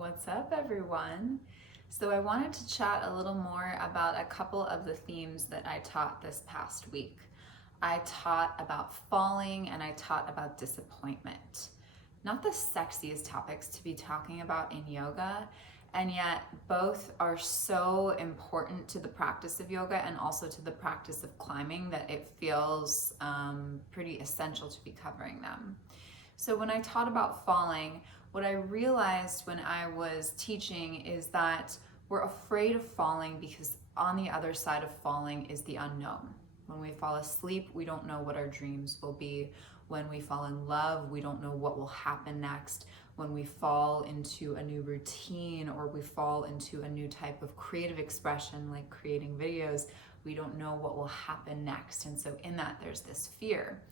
What's up, everyone? So I wanted to chat a little more about a couple of the themes that I taught this past week. I taught about falling and I taught about disappointment. Not the sexiest topics to be talking about in yoga, and yet both are so important to the practice of yoga and also to the practice of climbing that it feels pretty essential to be covering them. So when I taught about falling, what I realized when I was teaching is that we're afraid of falling because on the other side of falling is the unknown. When we fall asleep, we don't know what our dreams will be. When we fall in love, we don't know what will happen next. When we fall into a new routine or we fall into a new type of creative expression, like creating videos, we don't know what will happen next. And so in that, there's this fear.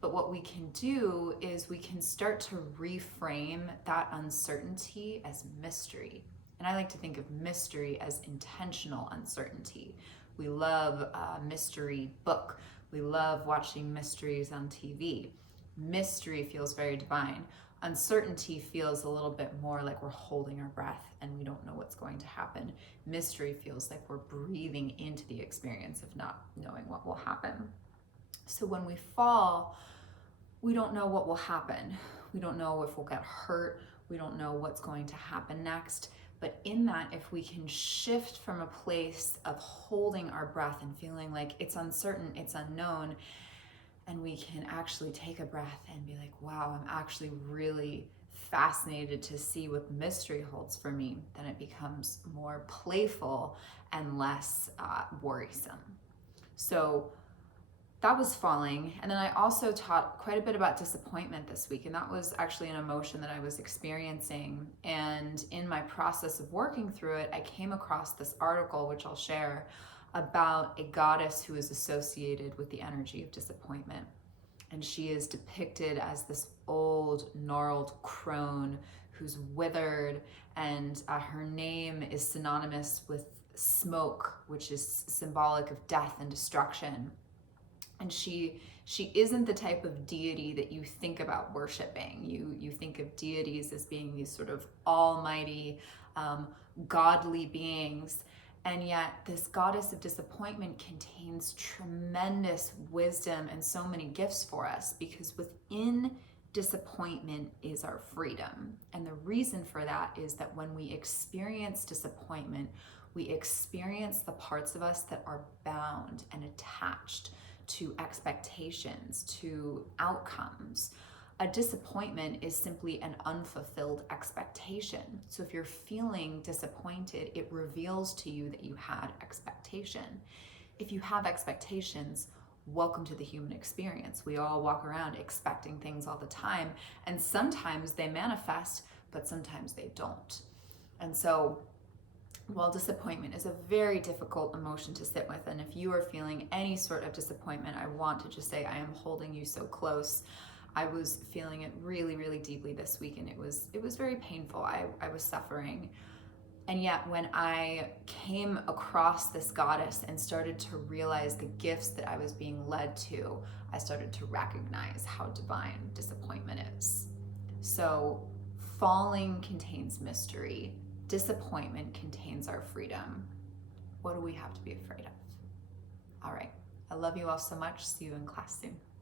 But what we can do is we can start to reframe that uncertainty as mystery. And I like to think of mystery as intentional uncertainty. We love a mystery book. We love watching mysteries on TV. Mystery feels very divine. Uncertainty feels a little bit more like we're holding our breath and we don't know what's going to happen. Mystery feels like we're breathing into the experience of not knowing what will happen. So when we fall, we don't know what will happen. We don't know if we'll get hurt. We don't know what's going to happen next. But in that, if we can shift from a place of holding our breath and feeling like it's uncertain, it's unknown, and we can actually take a breath and be like, wow, I'm actually really fascinated to see what mystery holds for me, then it becomes more playful and less worrisome. So that was falling. And then I also taught quite a bit about disappointment this week. And that was actually an emotion that I was experiencing. And in my process of working through it, I came across this article, which I'll share, about a goddess who is associated with the energy of disappointment. And she is depicted as this old, gnarled crone who's withered. And her name is synonymous with smoke, which is symbolic of death and destruction. And she isn't the type of deity that you think about worshiping. You think of deities as being these sort of almighty, godly beings. And yet this goddess of disappointment contains tremendous wisdom and so many gifts for us, because within disappointment is our freedom. And the reason for that is that when we experience disappointment, we experience the parts of us that are bound and attached to expectations, to outcomes. A disappointment is simply an unfulfilled expectation. So if you're feeling disappointed, it reveals to you that you had expectation. If you have expectations, welcome to the human experience. We all walk around expecting things all the time, and sometimes they manifest, but sometimes they don't. And so while disappointment is a very difficult emotion to sit with, and if you are feeling any sort of disappointment, I want to just say I am holding you so close. I was feeling it really, really deeply this week, and it was very painful. I was suffering. And yet when I came across this goddess and started to realize the gifts that I was being led to, I started to recognize how divine disappointment is. So falling contains mystery. Disappointment contains our freedom. What do we have to be afraid of? All right. I love you all so much. See you in class soon.